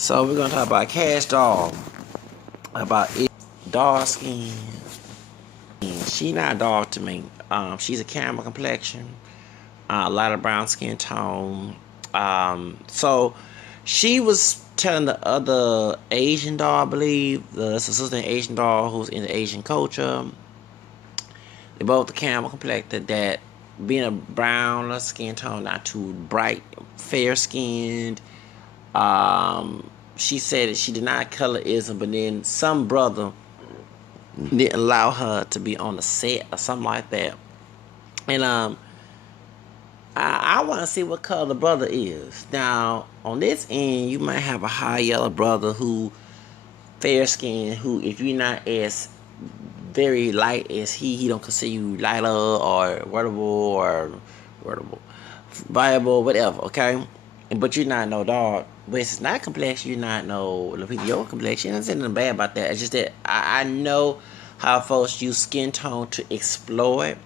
So we're gonna talk about Cash Doll, about it dark skin. She not dark to me. She's a caramel complexion, lighter brown skin tone. So she was telling the other Asian doll, I believe, the assistant Asian doll who's in the Asian culture. They both the caramel complected that being a brown skin tone, not too bright, fair skinned. She said that she denied colorism, but then some brother didn't allow her to be on the set or something like that. And I want to see what color the brother is. Now, on this end, you might have a high yellow brother who fair skinned, who if you're not as very light as he don't consider you lighter or wordable, viable, whatever, okay? But you're not no dog. But it's not complex, you're not no your complexion. There's nothing bad about that. It's just that I know how folks use skin tone to exploit.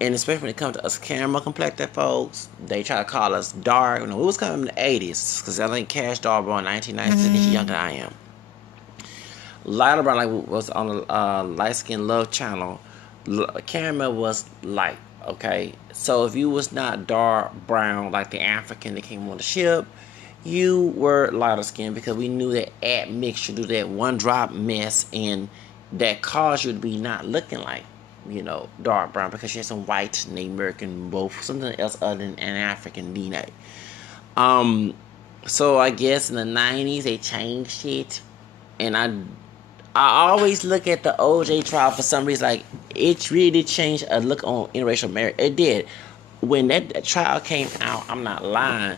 And especially when it comes to us caramel complected folks, they try to call us dark. You know, it was coming in the 80s, because I think Cash Doll born in 1996, and she's younger than I am. Lighter brown, like was on the Light Skin Love channel. Caramel was light, okay? So if you was not dark brown like the African that came on the ship, you were lighter skin, because we knew that admixture, do that one drop mess, and that caused you to be not looking like, dark brown, because you had some white and American, both something else other than an African DNA. So I guess in the 90s they changed it, and I always look at the OJ trial for some reason, like it really did change a look on interracial marriage. It did. When that trial came out, I'm not lying.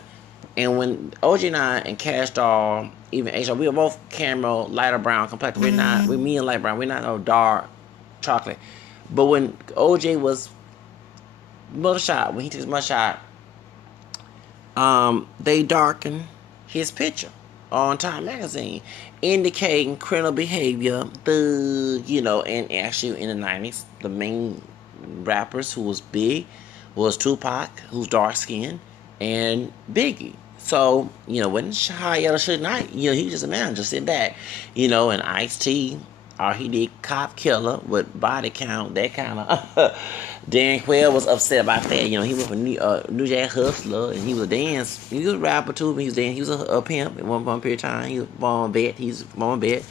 And when OJ and I and Cash Doll, even H, we were both caramel, lighter brown complexion. We're me and light brown. We're not no dark chocolate. But when OJ was mugshot, when he took his mugshot, they darkened his picture on Time Magazine, indicating criminal behavior, and actually in the 90s, the main rappers who was big was Tupac, who's dark skinned, and Biggie. So, when High Yellow Suge Knight, he was just a man, just sitting back, and Ice-T, or he did Cop Killer with body count, that kind of. Dan Quayle was upset about that. He was a New Jack Hustler, and he was he was a rapper too, but he was a pimp at one period of time. He was born vet, and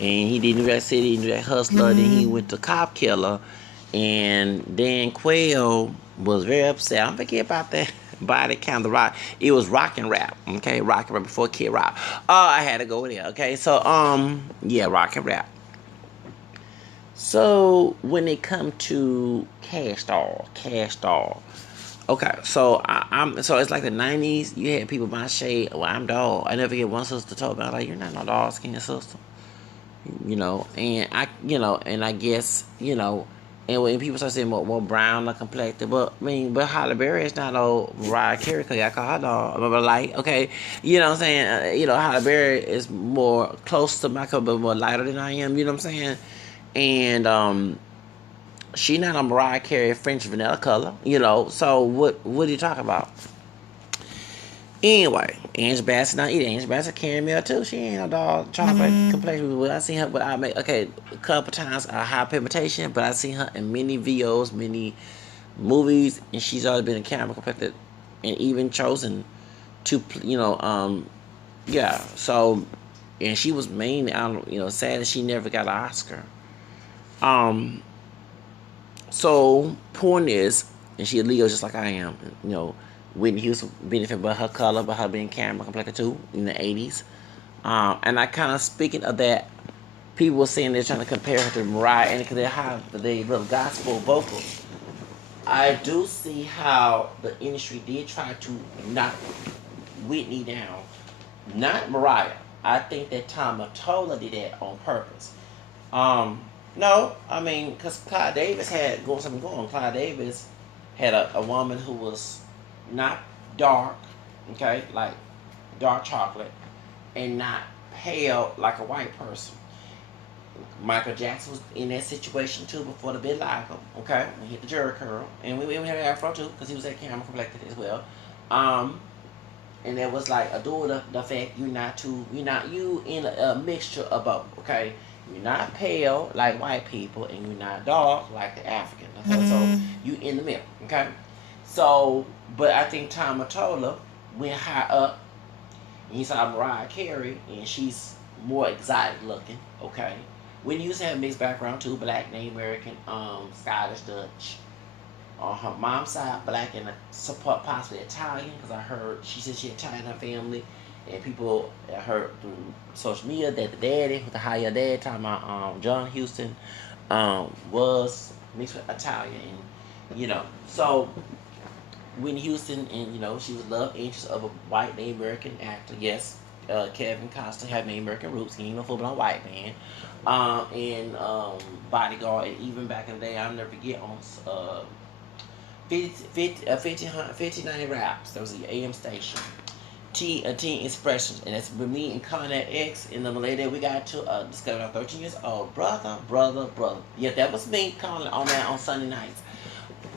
he did New Jack City, New Jack Hustler, then he went to Cop Killer, and Dan Quayle was very upset. I'm forget about that. Body count the rock. It was rock and rap, okay? Rock and rap before Kid Rock. Oh, I had to go there, okay? So, yeah, rock and rap. So when it come to Cash Doll, okay. So so it's like the 90s. You had people my shade. Well, I'm dog. I never get one sister told me, like, you're not no dog skin sister. And I guess, and when people start saying more brown or complected, but Halle Berry is not no Mariah Carey, because I call her dog. But like, okay, you know what I'm saying? Halle Berry is more close to my color, but more lighter than I am. You know what I'm saying? And she not a Mariah Carey French vanilla color, So what are you talking about? Anyway, Ange Bassett not eating. Ange Bassett caramel too. She ain't no dog chocolate complexion. I seen her, but I make a couple times a high pigmentation, but I seen her in many videos, many movies, and she's always been a caramel complected, and even chosen to yeah. So, and she was mainly sad that she never got an Oscar. So point is, and she a Leo just like I am. Whitney Houston benefited by her color, by her being caramel complected too in the 80s. And I kind of, speaking of that, people were saying they're trying to compare her to Mariah, and because they have the little gospel vocals. I do see how the industry did try to knock Whitney down, not Mariah. I think that Tom Mottola did that on purpose. No, because Clyde Davis had something going. Clyde Davis had a woman who was not dark, okay, like dark chocolate, and not pale like a white person. Michael Jackson was in that situation too before the vitiligo, okay, when he hit the Jerry curl, and we had an afro too, because he was that caramel complected as well. and it was like a due to the fact you in a mixture of both. Okay, you're not pale like white people, and you're not dark like the African. Okay? So you in the middle. Okay, so but I think Tom Mottola went high up, and he saw Mariah Carey, and she's more exotic looking. Okay, when you used to have mixed background too, black, Native American, Scottish, Dutch. On her mom's side, black and support possibly Italian, because I heard she said she Italian in her family, and people heard through social media that the daddy, the higher dad, talking about John Houston, was mixed with Italian, and so Whitney Houston, and she was love interest of a white Native American actor. Yes, Kevin Costner had Native American roots. He ain't no full blown white man. And Bodyguard, and even back in the day, I'll never forget on 59 Raps. That was the AM station. Teen Expressions, and that's with me and Conrad X and the lady that we got to discover our 13 years old. Brother. Yeah, that was me calling on that on Sunday nights.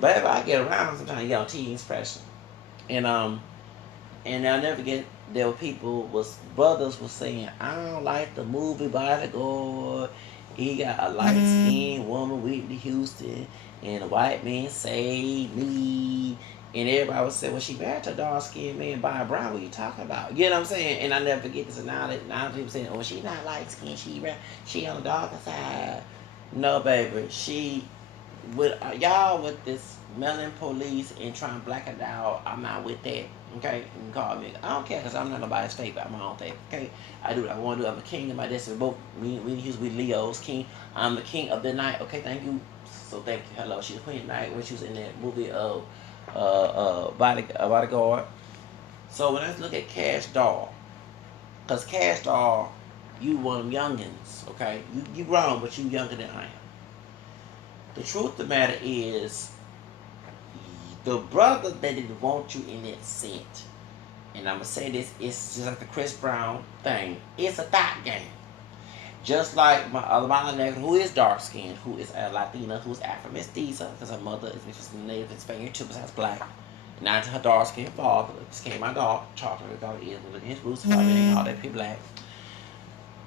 But if I get around sometimes, you know, Teen Expression. And I'll never forget, there were brothers was saying, I don't like the movie Bodyguard. He got a light-skinned woman, Whitney Houston, and a white man saved me. And everybody would say, well, she married to a dark-skinned man, Bob Brown. What are you talking about? You know what I'm saying? And I never forget this. And now people saying, oh, she not light-skinned. She on the darker side. No, baby. She with y'all with this melanin police and trying to black it out. I'm not with that. Okay, you can call me. I don't care because I'm not nobody's favorite. I'm my own favorite. Okay, I do what I want to do. I'm a king of my destiny. Both we Leo's king. I'm the king of the night. Okay, thank you. So thank you. Hello, she's the queen of the night when she was in that movie of Bodyguard. So when I look at Cash Doll, because Cash Doll, you one of them youngins. Okay, you grown, but you younger than I am. The truth of the matter is, the brother that didn't want you in that scent, and I'm going to say this, it's just like the Chris Brown thing. It's a thought game. Just like my other mother, who is dark skinned, who is a Latina, who's Afro-Mestiza, because her mother is mixed with Native and Spaniard too, besides black. Now to her dark skinned father, this came my dog, chocolate dog is, look at his roots, ain't all that people black.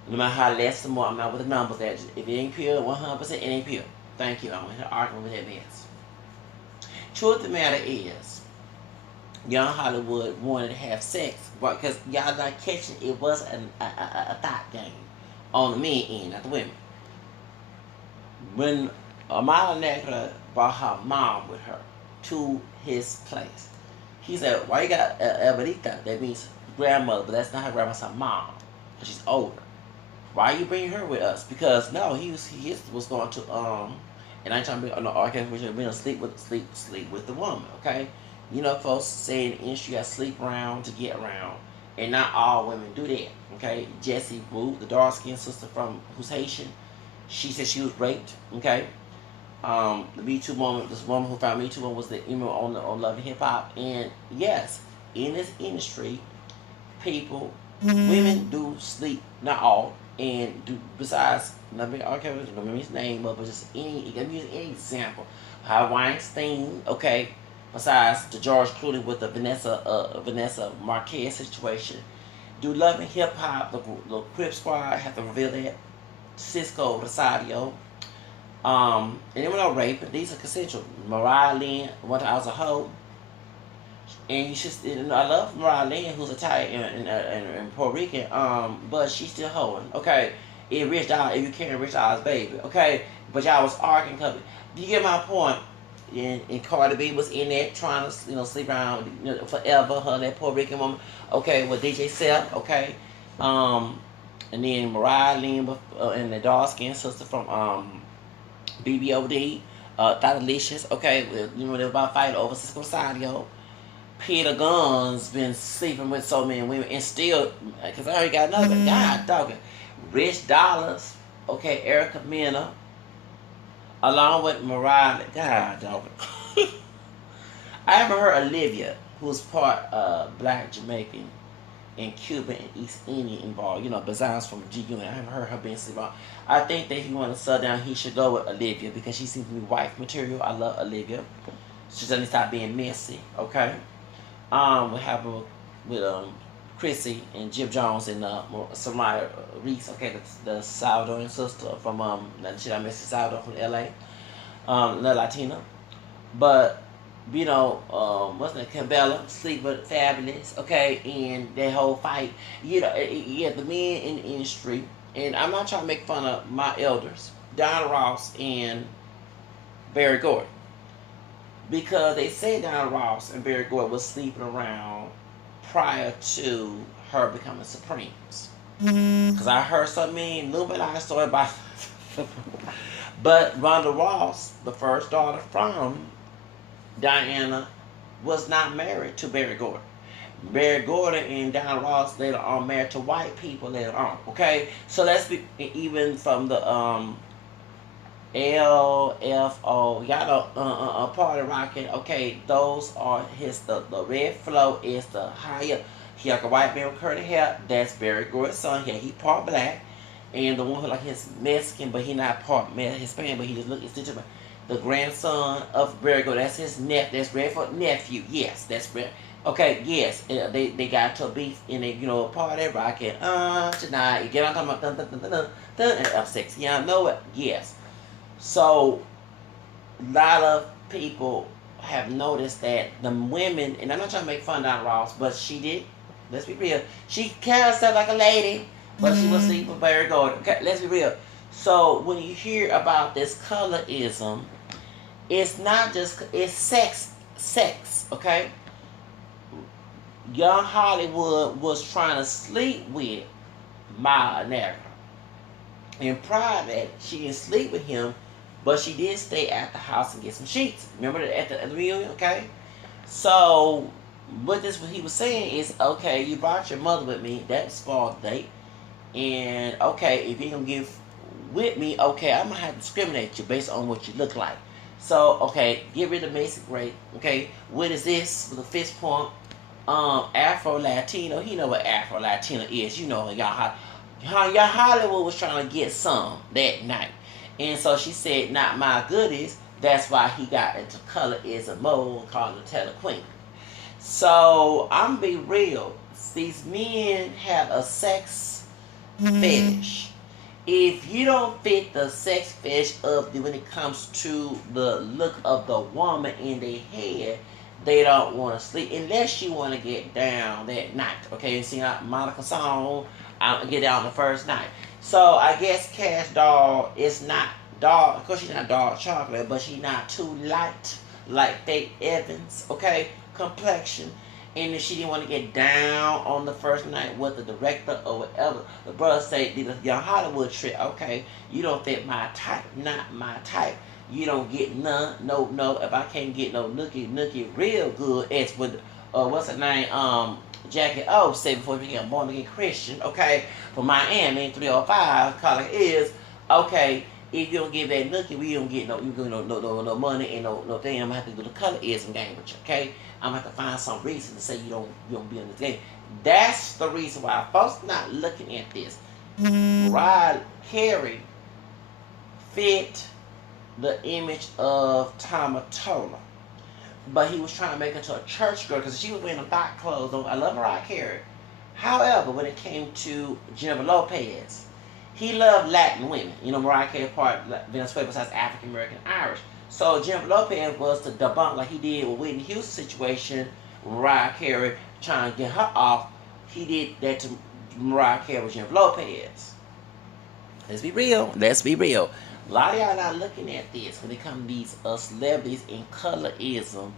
No matter how less or more, I'm not with the numbers. That if it ain't pure, 100%, it ain't pure. Thank you. I'm here arguing with that mess. Truth of the matter is, young Hollywood wanted to have sex, but because y'all not catching, it was a thought game on the men end, not the women. When Amala Negra brought her mom with her to his place, he said, "Why you got Abuelita?" That means grandmother, but that's not her grandma. It's her mom, because she's older. Why are you bringing her with us? Because no, he was going to and I ain't trying to be on the archive, which have been sleep with the woman. Okay, you know, folks say in the industry, you got to sleep around to get around, and not all women do that. Okay, Jessie Wu, the dark skinned sister who's Haitian, she said she was raped. Okay, the Me Too woman, this woman who found Me Too woman was the email on Love and Hip Hop, and yes, in this industry, women do sleep, not all. And besides, okay, don't remember his name, but just any example. How Weinstein, okay, besides the George Clooney with the Vanessa Marquez situation. Do Love and Hip Hop, the Crip Squad have to reveal that. Cisco Rosario. And then when I rape, these are consensual. Mariah Lynn, one time I was a hoe. And you should, I love Mariah Lynn, who's Italian and Puerto Rican, but she's still hoeing. Okay, if you carry Rich Doll's baby, okay, but y'all was arguing. Do you get my point? And Cardi B was in there trying to, sleep around, forever. Her that Puerto Rican woman, okay, with DJ Seth, okay, and then Mariah Lynn and the dark skinned sister from BBOD, Thotalicious, okay, they were about fighting over Cisco Rosario. Peter Gunn's been sleeping with so many women, and still, because I already got another God talking. Rich Dollars, okay, Erica Mena, along with Mariah, God dog. I haven't heard Olivia, who's part Black Jamaican and Cuban and East Indian involved, besides from G Unit. I haven't heard her being sleep on. I think that if you want to settle down, he should go with Olivia because she seems to be wife material. I love Olivia. She doesn't stop being messy, okay? We have with Chrissy and Jim Jones and Samaya Reese, okay, the Salvadorian sister from I miss Salvador from LA, the Latina. But what's that? Cabela, Sleep with Fabulous, okay, and that whole fight. The men in the industry, and I'm not trying to make fun of my elders, Diana Ross and Barry Gordy, because they say Diana Ross and Barry Gordy was sleeping around prior to her becoming Supremes. Because I heard some mean Illuminati story about. But Rhonda Ross, the first daughter from Diana, was not married to Barry Gordy. Barry Gordy and Diana Ross later on married to white people later on. Okay, so let's be even from the LFO, y'all know party rocking. Okay, those are the red flow is the higher. He like a white man with curly hair. That's Barry Gordy's son. He part black, and the one who like his Mexican, but he not part Hispanic, but he just look essentially the grandson of Barry Gordy. That's his That's red for nephew. Yes, that's red. Okay, yes, they got to a beef and they party rocking. Tonight you get on talking about dun dun dun dun dun, dun and I'm sexy. Y'all know it. Yes. So, a lot of people have noticed that the women, and I'm not trying to make fun of Diana Ross, but she did, let's be real, she carried herself like a lady, but she was sleeping with Barry Gordy. Okay, let's be real. So, when you hear about this colorism, it's not just, it's sex, okay? Young Hollywood was trying to sleep with Maya Negra. And prior to that, she didn't sleep with him, but she did stay at the house and get some sheets. Remember at the reunion, okay? So, what he was saying is, okay, you brought your mother with me. That spoiled the date. And, okay, if you're going to get with me, okay, I'm going to have to discriminate you based on what you look like. So, okay, get rid of Mason Gray, okay? What is this with a fist pump? Afro-Latino. He know what Afro-Latino is. You know, y'all Hollywood was trying to get some that night. And so she said, not my goodies. That's why he got into colorism mode, called the Taylor Queen. So, I'm be real. These men have a sex fetish. If you don't fit the sex fetish of when it comes to the look of the woman in their head, they don't want to sleep unless you want to get down that night. Okay, you see Monica song, I'll get down the first night. So I guess Cash Doll is not dark. Of course, she's not dark chocolate, but she's not too light like Faith Evans. Okay, complexion. And if she didn't want to get down on the first night with the director or whatever, the brother say, did a Young Hollywood trick. Okay, you don't fit my type, not my type. You don't get none, no. If I can't get no nookie real good, it's with what's her name? Jackie O said before we get born again Christian, okay, from Miami 305, college is okay. If you don't give that nookie, we don't get no money and no thing. I'm gonna have to do the colorism game with you, okay? I'm gonna have to find some reason to say you don't be in this game. That's the reason why folks not looking at this. Mariah Carey fit the image of Tamatola, but he was trying to make her to a church girl because she was wearing them thought clothes. I love Mariah Carey. However, when it came to Jennifer Lopez, he loved Latin women. You know, Mariah Carey part Venezuela besides African American Irish. So Jennifer Lopez was to debunk like he did with Whitney Houston situation. Mariah Carey trying to get her off. He did that to Mariah Carey with Jennifer Lopez. Let's be real. Let's be real. A lot of y'all not looking at this when it comes to these celebrities in colorism,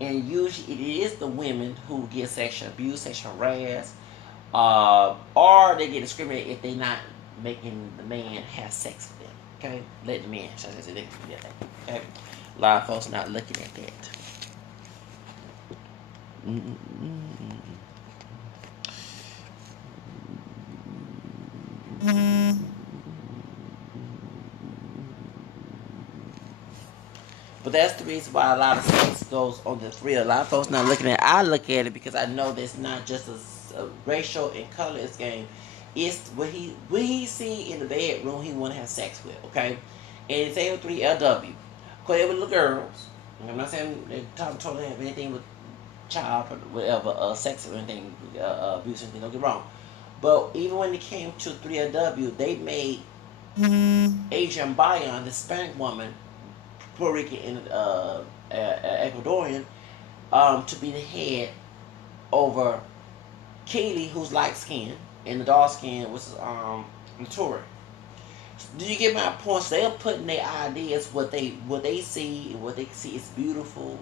and usually it is the women who get sexual abuse, sexual harassed, or they get discriminated if they're not making the man have sex with them. Okay, let the man have sex with them. Okay, a lot of folks not looking at that. But that's the reason why a lot of sex goes on the thrill. A lot of folks not looking at it. I look at it because I know that's not just a racial and colorist game. It's what he see in the bedroom he want to have sex with, okay? And it's A3LW. Because they were little girls. I'm not saying they totally have anything with child, whatever, sex or anything, abuse or anything, don't get wrong. But even when it came to 3LW, they made Adrian Bayon, the Hispanic woman, Puerto Rican and Ecuadorian, to be the head over Keely, who's light skinned, and the dark skin was Notori. Do you get my point? So they're putting their ideas, what they see, and what they see is beautiful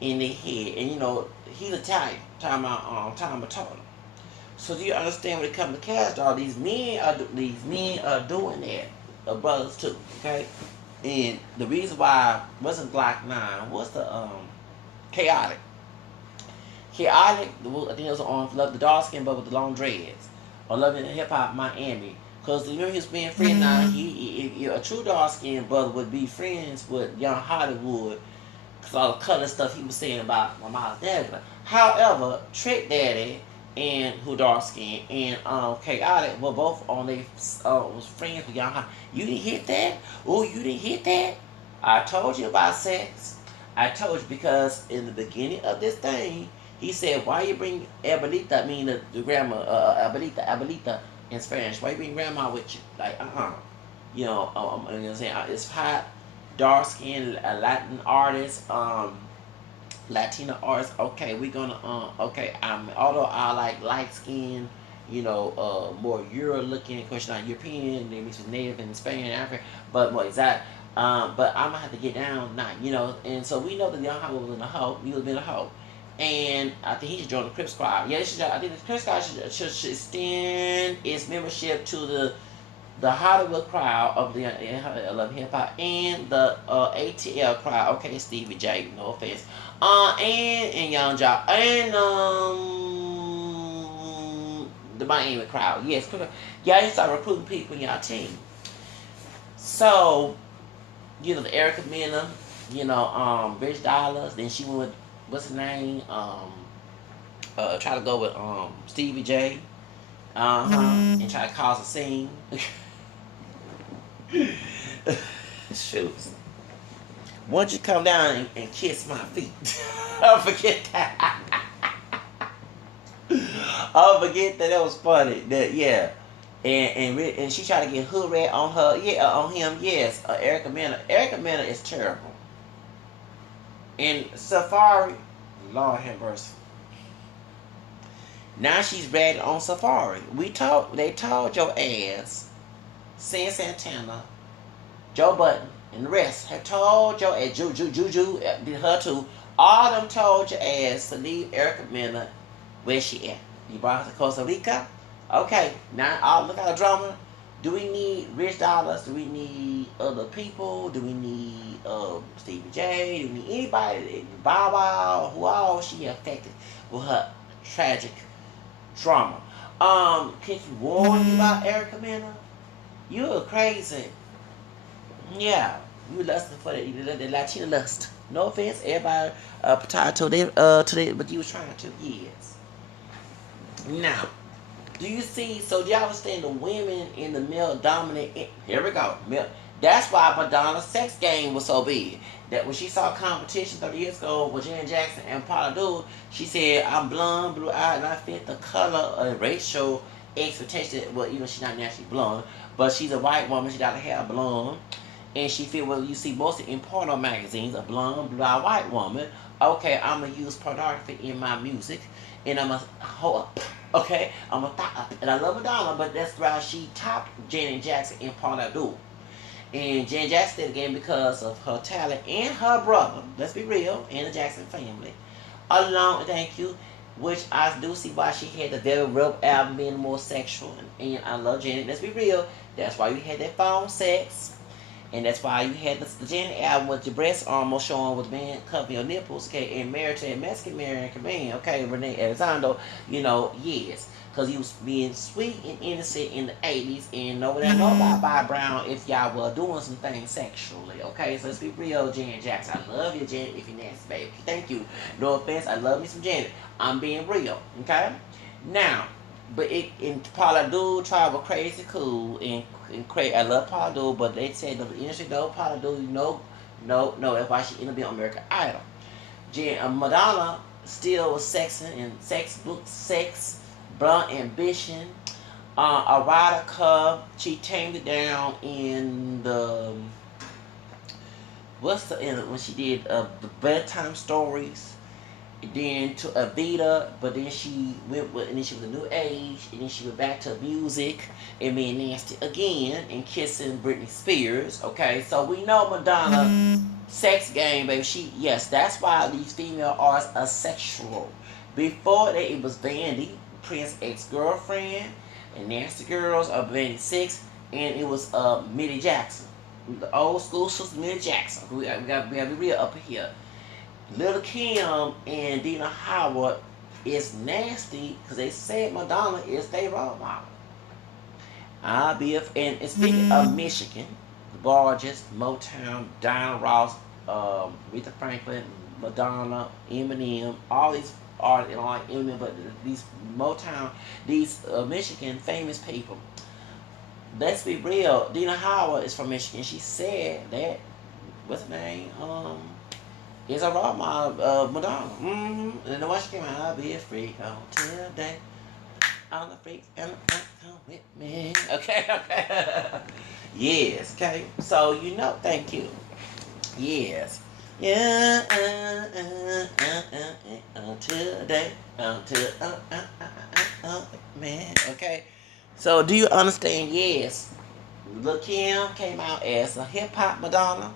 in their head. And you know, he's Italian. Talking about Tatum. So do you understand when it comes to cash doll? These men are doing that. Brothers too. Okay. And the reason why wasn't Glock 9 was the chaotic. Chaotic, I think it was on Love the Dark Skin, but with the long dreads. Or Loving Hip Hop Miami. Because remember, he was being friends now. He a true dark skinned brother would be friends with Young Hollywood. Because all the color stuff he was saying about my Miles Davis. However, Trick Daddy and who dark skinned and Chaotic were both on they was friends with Young Hollywood. You didn't hit that? Oh, you didn't hit that? I told you about sex. I told you because in the beginning of this thing, he said, why you bring Abuelita, I mean the grandma, Abuelita in Spanish, why you bring grandma with you? Like, you know, you know what I'm saying? It's hot, dark skinned Latin artist, Latina artist. Okay, we're gonna, okay, although I like light skin, you know, more Euro looking, of course, not European, they mix with Native and Spain and Africa, but more exact. But I'm gonna have to get down now, you know, and so we know that Young Hollywood was in a hoe, he was in a hoe. And I think he should join the Crip Squad. Yeah, I think the Crip Squad should extend its membership to the Hollywood crowd of the Love Hip Hop and the ATL crowd. Okay, Stevie J, no offense. And Young Jock and the Miami crowd. Yes, y'all need to start recruiting people in y'all team. So, you know, the Erica Mena, you know, Rich Dollars. Then she went with, what's his name? Try to go with Stevie J. And try to cause a scene. Shoot. Once you come down and kiss my feet, I'll forget that. I'll forget that was funny. That yeah. And she tried to get hood rat on her, yeah, on him, yes. Erica Mena. Erica Mena is terrible. And Safari, Lord have mercy. Now she's ratted on Safari. They told your ass, Sin Santana, Joe Button, and the rest have told your ass, Juju did her too. All of them told your ass to leave Erica Mena where she at. You brought her to Costa Rica? Okay, now look at the drama. Do we need Rich Dollars? Do we need other people? Do we need Stevie J? Do we need anybody? Bow Wow? Who all she affected with her tragic drama? Can she warn you about Erica Mena? You're crazy. Yeah, you lusting for the Latina lust. No offense, everybody potato today, but you was trying to. Yes. Now, do you see? So do y'all understand the women in the male dominant? Here we go. That's why Madonna's sex game was so big. That when she saw competition 30 years ago with Janet Jackson and Paula Abdul, she said, "I'm blonde, blue-eyed, and I fit the color and racial expectation." Well, even she's not naturally blonde, but she's a white woman. She got to have blonde, and she fit what you see mostly in porno magazines: a blonde, blue-eyed white woman. Okay, I'm gonna use pornography in my music, and I'm gonna hold up. Okay, I'm gonna thought, and I love Madonna, but that's why she topped Janet Jackson and Paula Abdul. And Janet Jackson did again because of her talent and her brother. Let's be real, and the Jackson family. Thank you. Which I do see why she had the very real album being more sexual, and I love Janet. Let's be real. That's why you had that phone sex. And that's why you had the Janet album with your breasts almost showing with man covering your nipples, okay, and married to a Mexican American man, okay, Renee Elizondo, you know, yes. Because he was being sweet and innocent in the 80s, and nobody know about Bob Brown if y'all were doing some things sexually, okay? So let's be real, Janet Jackson. I love you, Janet, if you're nasty, baby. Thank you. No offense, I love me some Janet. I'm being real, okay? Now, but in Paula Abdul tried with Crazy Cool and crazy. I love Paula Abdul, but they said the industry know Paula Abdul. No. That's why she ended up being on American Idol. Madonna still sexing and sex book sex, blunt ambition. Erotica, she tamed it down in the when she did the bedtime stories. Then to Avita, but then she went with, and then she was a new age, and then she went back to music and being nasty again and kissing Britney Spears. Okay, so we know Madonna sex game, baby. Yes, that's why these female artists are sexual. Before that, it was Vandy, Prince's ex-girlfriend, and Nasty Girls of Vandy 6, and it was Millie Jackson, the old school sister Millie Jackson. We gotta be real up here. Little Kim and Dina Howard is nasty because they said Madonna is their role model. And speaking of Michigan, the Barges, Motown, Diana Ross, Aretha Franklin, Madonna, Eminem, all these artists, and all like Eminem, but these Motown, these Michigan famous people. Let's be real. Dina Howard is from Michigan. She said that, what's her name? Is a role model, Madonna. And then when she came out, I'll be a freak until day. All the freaks and the freaks come with me. Okay. Yes, okay. So, thank you. Yes. Yeah, until day, until, man, okay. So, do you understand? Yes. Lil' Kim came out as a hip-hop Madonna.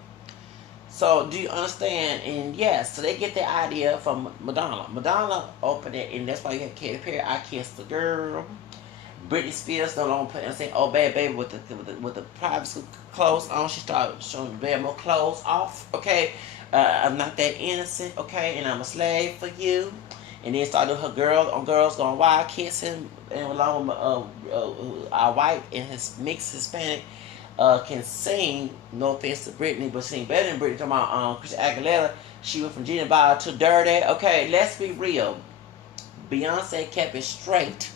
So, do you understand? And yes, so they get the idea from Madonna. Madonna opened it, and that's why you have Katy Perry, I Kissed the Girl. Britney Spears no longer put and saying, "Oh, bad baby," with the private school clothes on. She started showing bad more clothes off. Okay, I'm not that innocent. Okay, and I'm a slave for you. And then started her girls going wild, kissing, and along with our white and his mixed Hispanic. Can sing, no offense to Britney, but sing better than Britney. Talking about Christina Aguilera, she went from Gina Ball to Dirty. Okay, let's be real. Beyonce kept it straight,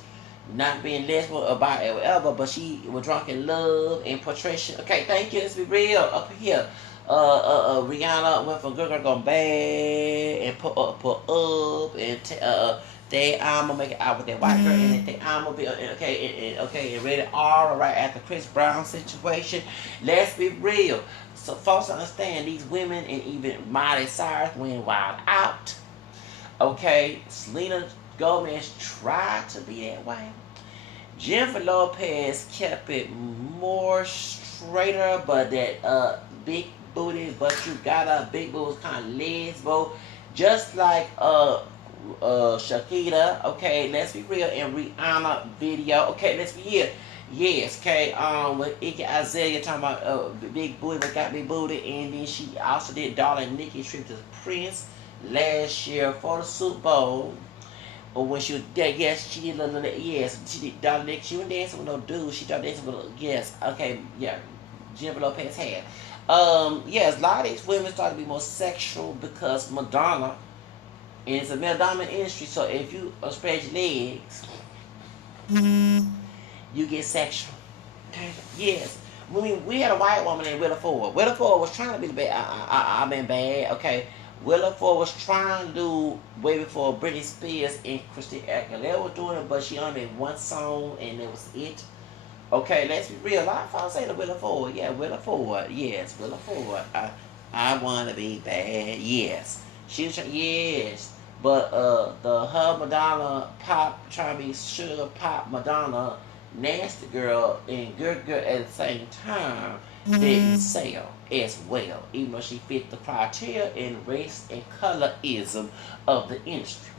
not being lesbian about it, whatever, but she was drunk in love and portrayal. Okay, thank you. Let's be real up here. Rihanna went from girl gone bad and put up and I'm gonna make it out with that white girl, and then I'm gonna be and rated R right after Chris Brown situation. Let's be real. So folks understand these women, and even Miley Cyrus went wild out. Okay, Selena Gomez tried to be that way. Jennifer Lopez kept it more straighter, but that big booty, but you got a big booty kind of lesbo, just like Shakira. Okay, let's be real. And Rihanna video. Okay, let's be here. Yes, okay. With Iggy Azalea talking about big booty, but got big booty, and then she also did Darling Nikki trip to Prince last year for the Super Bowl. Or when she was there, yes, she did yes, she did Darling Nikki. She wasn't dancing with no dude. She started dancing with yes, okay, yeah. Jennifer Lopez had. Yes, a lot of these women started to be more sexual because Madonna. And it's a male dominant industry, so if you spread your legs, you get sexual. Okay? Yes. We had a white woman named Willa Ford. Willa Ford was trying to be the bad. I've been bad. Okay. Willa Ford was trying to do way before Britney Spears and Christina Aguilera were doing it, but she only made one song and that was it. Okay, let's be real. A lot of folks say the Willa Ford. Yeah, Willa Ford. Yes, Willa Ford. I want to be bad. Yes. She was yes. But her Madonna pop, trying to be sugar pop Madonna, nasty girl, and good girl at the same time didn't sell as well, even though she fit the criteria in race and colorism of the industry.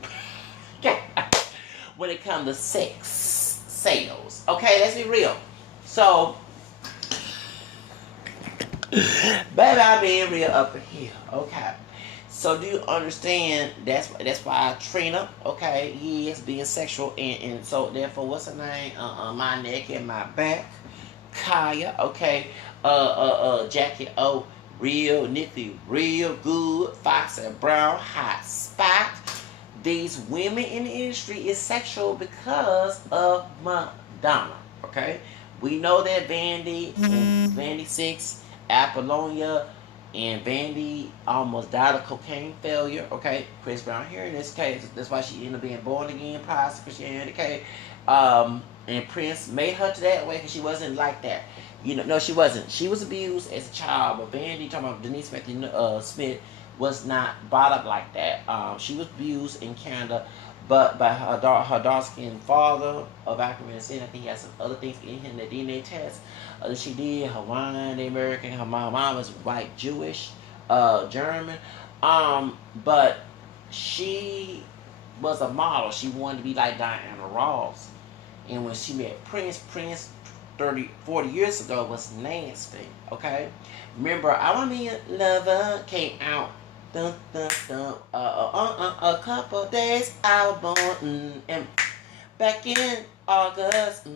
When it comes to sex sales. Okay, let's be real. So, baby, I'm being real up here. Okay. So do you understand? That's why Trina, okay, is being sexual, and so therefore, what's her name? My neck and my back, Kaya, okay, Jackie O, real, Nikki, real good, Fox and Brown, hot spot. These women in the industry is sexual because of Madonna, okay. We know that Vandy 6, Apollonia. And Vandy almost died of cocaine failure. Okay, Chris Brown here in this case. That's why she ended up being born again, past Christianity. Okay, and Prince made her to that way because she wasn't like that. You know, no, she wasn't. She was abused as a child, but Vandy, talking about Denise Smith, was not brought up like that. She was abused in Canada, but by her dark-skinned father of African descent. I think he has some other things in him, the DNA test that she did. Hawaiian, American. Her mom was white, Jewish, German. But she was a model. She wanted to be like Diana Ross. And when she met Prince 40 years ago was nasty. Okay? Remember, I Want Me a Lover came out. Dun, dun, dun, a couple days I was born. And back in August.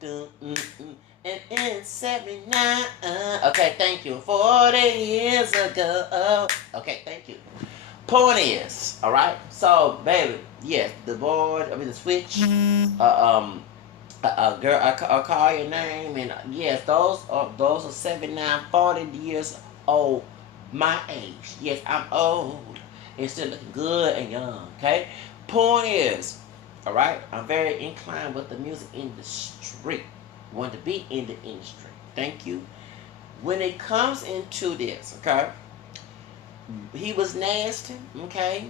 And in 79. Okay, thank you. 40 years ago. Okay, thank you. Point is, alright? So, baby, yes, the switch, girl, I call your name, and yes, those are 79, 40 years old, my age. Yes, I'm old, and still looking good and young, okay? Point is, alright, I'm very inclined with the music industry. Want to be in the industry. Thank you. When it comes into this, okay, he was nasty, okay,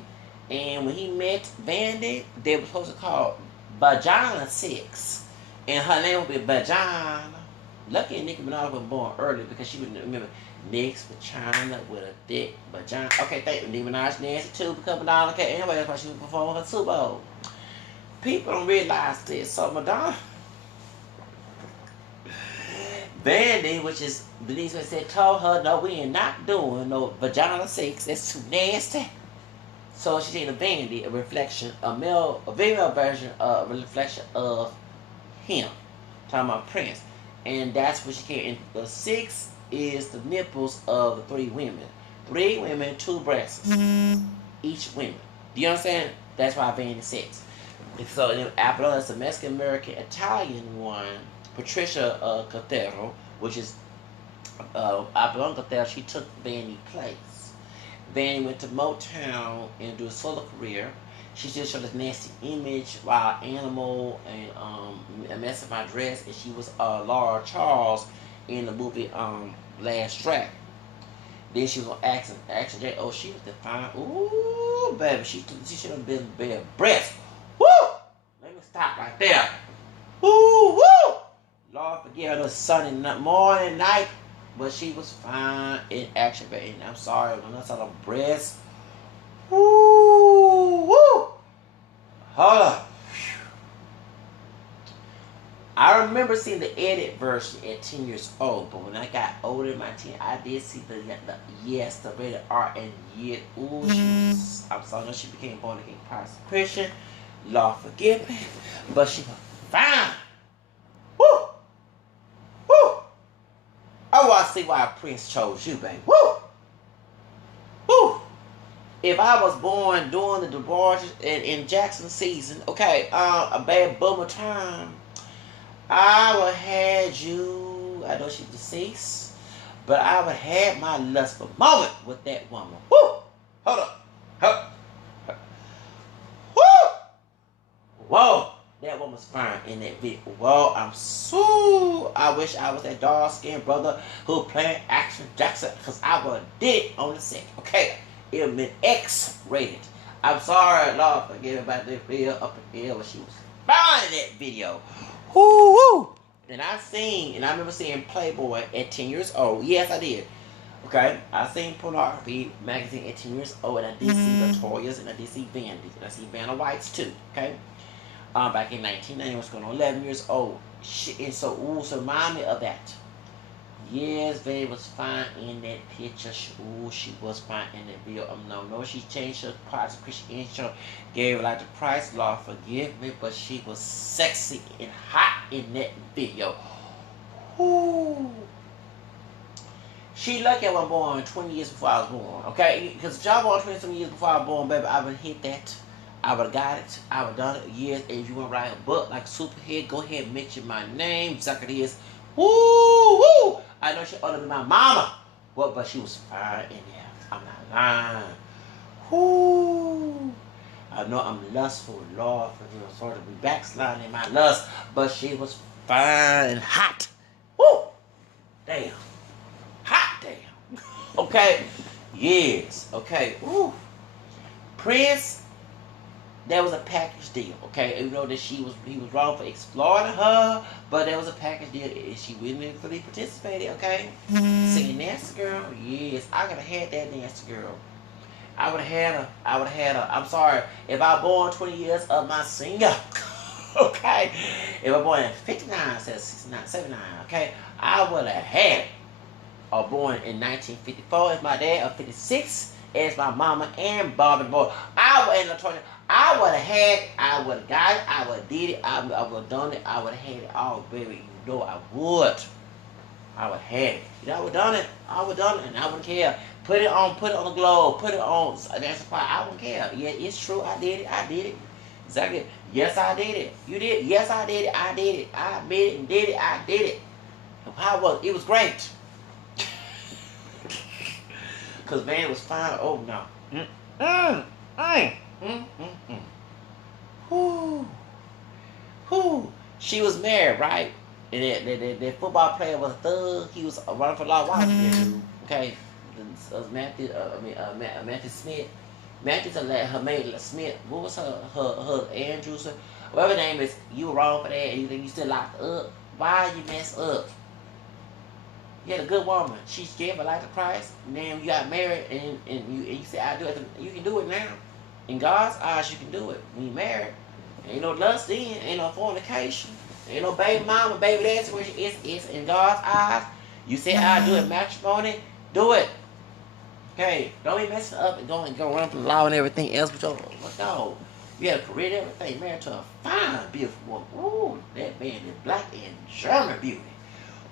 and when he met Vandy, they were supposed to call Vagina Six, and her name would be Vagina. Lucky Nicki Minaj was born early because she would remember Nick's vagina with a thick vagina. Okay, thank you. Nicki Minaj nasty too, because Madonna. Okay, anyway, that's why she was performing her Super Bowl. People don't realize this, so Madonna. Vandy, which is Denise said, told her, no, we are not doing no vagina sex. That's too nasty. So she did a Vandy, a reflection, a female version, a reflection of him. Talking about Prince. And that's what she came in. The 6 is the nipples of the 3 women. 3 women, 2 breasts. Each women. Do you understand? That's why Vandy 6. So in Apple, that's the Mexican American Italian one. Patricia Cotero, which is Apollon Cotero, she took Vandy's place. Vandy went to Motown and do a solo career. She still showed this nasty image, Wild Animal, and A Mess of My Dress, and she was Laura Charles in the movie Last Track. Then she was on Action J. Oh, she was defined. Ooh, baby, she should have been bare breast. Woo! Let me stop right there. Woo, woo! Lord forgive her, Sunday morning, night, but she was fine in action, baby. I'm sorry, when I saw the breast, woo, woo, hold up. I remember seeing the edit version at 10 years old, but when I got older in my teen, I did see the rated R, and yet, ooh, I'm sorry, no, she became born again Protestant Christian. Lord forgive me, but she was fine. Woo! Woo! Oh, I see why Prince chose you, baby. Woo! Woo! If I was born during the divorce in Jackson season, okay, a bad boomer time, I would had you. I know she's deceased, but I would have my lustful moment with that woman. Woo! Hold up. Hold up. Woo! Whoa! That woman's fine in that video. Well, I'm so. I wish I was that dark-skinned brother who played Action Jackson, because I would have did it on the set. Okay? It would have been X-rated. I'm sorry, Lord, forgive me about that video up in here, but she was fine in that video. Woo woo! And I remember seeing Playboy at 10 years old. Yes, I did. Okay? I seen pornography magazine at 10 years old, and I did see Latoya's, and I did see Vandy, and I see Vanna White's too. Okay? Back in 1990, I was going on 11 years old. And so remind me of that. Yes, Vandy was fine in that picture. She was fine in that video. No, she changed her parts of Christian intro, gave her like the price. Lord forgive me, but she was sexy and hot in that video. Ooh. She lucky I was born 20 years before I was born, okay? Because if y'all born 20 years before I was born, baby, I would have hit that. I would have got it. I would have done it. Yes, and if you want to write a book like Superhead, go ahead and mention my name. Zucker is. Woo, woo. I know she ought to be my mama. Well, but she was fine in there. I'm not lying. Whoo! I know I'm lustful, Lord, for you sort of be backsliding in my lust, but she was fine and hot. Woo! Damn. Hot damn. Okay? Yes. Okay. Woo. Prince, there was a package deal, okay? You know that he was wrong for exploiting her, but there was a package deal and she willingly participated, okay? Singing Nancy Girl, yes, I could have had that Nancy Girl. I would have had her. I would have had her. I'm sorry. If I born 20 years of my senior, okay? If I born in 59, says 69, 79, okay? I would have had it. Or born in 1954 as my dad, or 56 as my mama and Bobby Boy. I would have had it, I would have got it, I would have did it, I would have done it, I would have had it all, baby. You know I would. I would have had it. You know, I would have done it. I would have done it, and I wouldn't care. Put it on the globe. Put it on. That's why I wouldn't care. Yeah, it's true. I did it. I did it. Exactly. Yes, I did it. You did. Yes, I did it. I did it. I admit it and did it. I did it. How was it? It was great. Cause man, it was fine. Oh no. Whoo. Whoo. She was married, right? And that football player was a thug. He was running for law. Why dude? Okay. Matthew Smith. Matthew her maid Smith. What was her Andrews? Whatever her name is. You were wrong for that. And you think you still locked up? Why you messed up? You had a good woman. She gave her life to Christ. And then you got married, and you said, I do it. You can do it now. In God's eyes, you can do it. When you married, ain't no lust in, ain't no fornication, ain't no baby mama, baby daddy situation. It's in God's eyes. You say, I do it, matrimony, do it. Okay, don't be messing up and go run from the law and everything else. But no, you had a career and everything, married to a fine, beautiful woman. Ooh, that man is black and German beauty.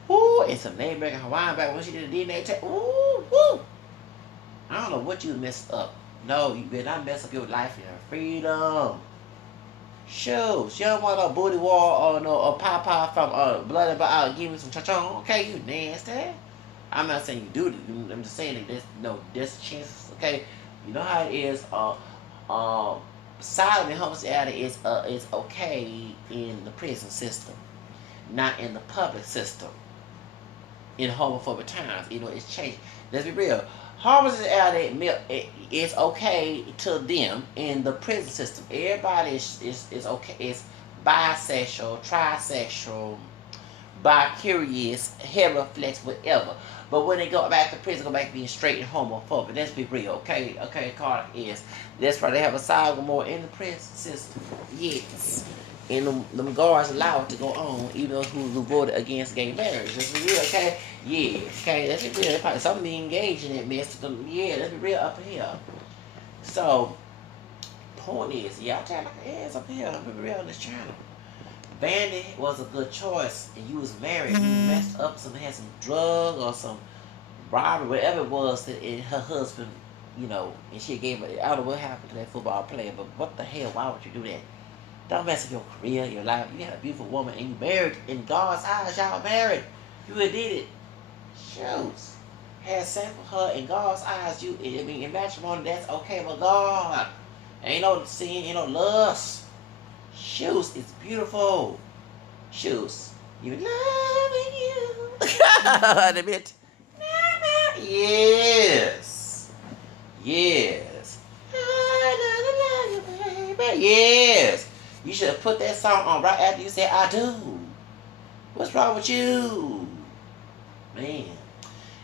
Ooh, and some Native American Hawaiian back when she did a DNA test. Ooh, woo. I don't know what you messed up. No, you better not mess up your life and your freedom. Shoot, you don't want no booty wall or no papa from blood and bottle. Give me some chachon. Okay, you nasty. I'm not saying you do it. I'm just saying that there's chances. Okay, you know how it is. Sodomy and homosexuality is okay in the prison system, not in the public system. In homophobic times, it's changing. Let's be real. Homosexuality is okay to them in the prison system. Everybody is okay. It's bisexual, trisexual, bi-curious, hetero-flex, whatever. But when they go back to prison, go back to being straight and homophobic. Let's be real, okay? Okay, Carter is. That's why they have a side more in the prison system. Yes. And them guards allow it to go on, even those who voted against gay marriage. Let's be real, okay? Yeah, okay, let's be real. Probably somebody engaged in that mess. Yeah, let's be real up here. So, point is, y'all trying like ass up here. Let's be real on this channel. Bandit was a good choice, and you was married. You messed up, had some drug or some robbery, whatever it was that her husband, and she gave it. I don't know what happened to that football player, but what the hell? Why would you do that? Don't mess up your career, your life. You had a beautiful woman and you married. In God's eyes, y'all married. You did it. Shoot. Had sex with her in God's eyes. In matrimony, that's okay with God. Ain't no sin, ain't no lust. Shoes, it's beautiful. Shoes. You loving you. A bit. Yes. Yes. I love you, baby. Yes. You should have put that song on right after you said, I do. What's wrong with you? Man.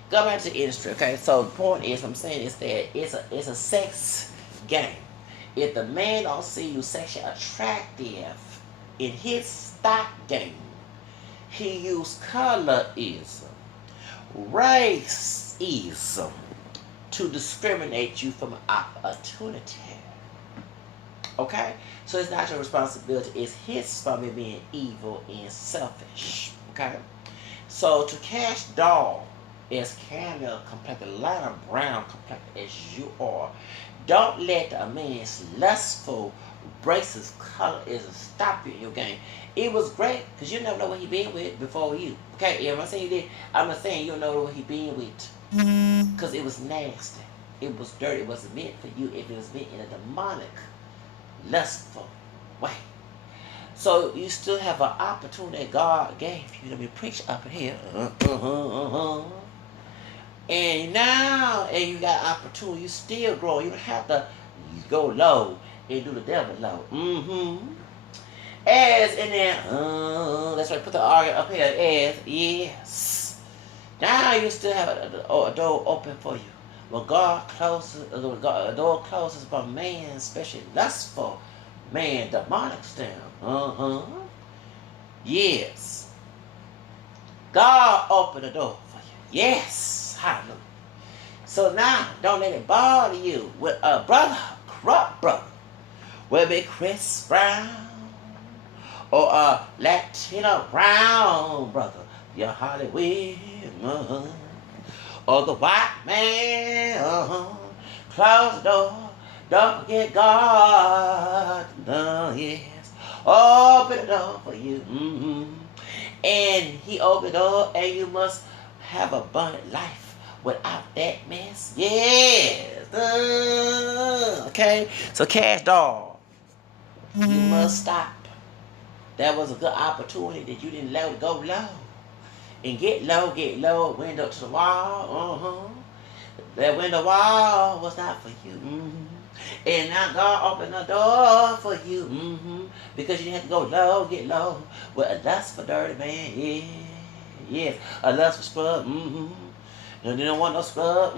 Go back to the industry, okay? So the point is, what I'm saying is that it's a sex game. If the man don't see you sexually attractive in his stock game, he used colorism, racism to discriminate you from opportunity. Okay? So it's not your responsibility. It's his responsibility being evil and selfish. Okay? So to cash doll as caramel complected, lighter brown complected as you are, don't let a man's lustful racist color is to stop you in your game. It was great because you never know what he been with before you. Okay, yeah, I'm not saying you did. I'm not saying you don't know what he been with because it was nasty. It was dirty. It wasn't meant for you if it was meant in a demonic, lustful way. So you still have an opportunity that God gave you to be preached up here. And now, and you got opportunity, you still grow. You don't have to go low and do the devil low. As in there, that's right, put the argument up here. As, yes. Now you still have a door open for you. When God closes, a door closes for man, especially lustful man, demonic stand. Yes. God opened the door for you. Yes. Hallelujah. So now, don't let it bother you with a brother, corrupt brother, whether it be Chris Brown or a Latino brown brother, your Hollywood, or the white man, close the door, don't forget God, yes, open the door for you, and he opened the door, and you must have abundant life without that mess, yes, okay, so Cash Dog, you must stop. That was a good opportunity that you didn't let it go low. And get low, window to the wall. That window wall was not for you. And now God opened the door for you. Because you didn't have to go low, get low. With a lust for dirty man. Yeah. Yes. A lust for scrub. No, you don't want no scrub.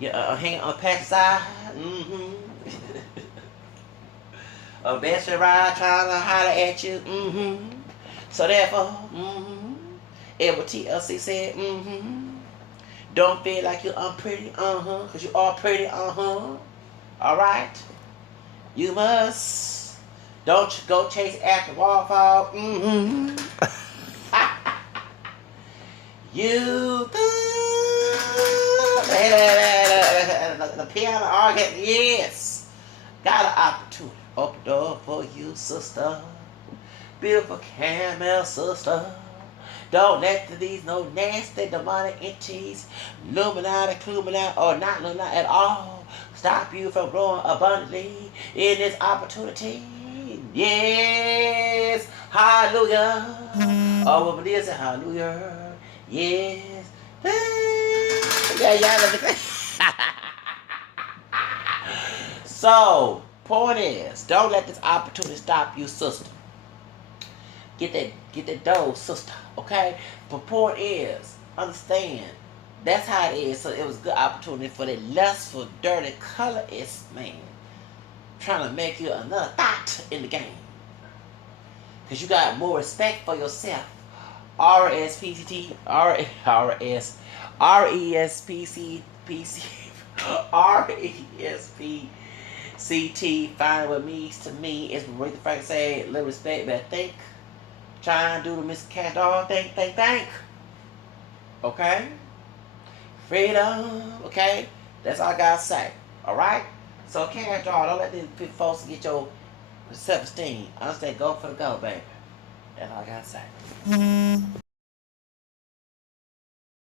Yeah, hang on past side. A best ride trying to holler at you. So therefore, Edward TLC said, don't feel like you're unpretty, because you are pretty, alright? You must. Don't go chase after waterfall, You the piano organ, yes. Got an opportunity. Open door for you, sister. Beautiful camel, sister. Don't let these no nasty demonic entities, Illuminati, or not Illuminati at all, stop you from growing abundantly in this opportunity. Yes, hallelujah. Oh, what it is, hallelujah. Yes. Yeah, let me say. So, point is, don't let this opportunity stop you, sister. Get that dough, sister, okay? But point is, understand, that's how it is. So it was a good opportunity for that lustful, dirty, colorist man trying to make you another thought in the game. Because you got more respect for yourself. R-S-P-C-T, R-E-S-P-C-T, find what means to me is what the fact say, little respect, but think. Try and do the Mr. Cat Dog, think. Okay? Freedom, okay? That's all I gotta say. Alright? So Cat Dog, don't let these folks get your self-esteem. Understand, go for the go, baby. That's all I gotta say.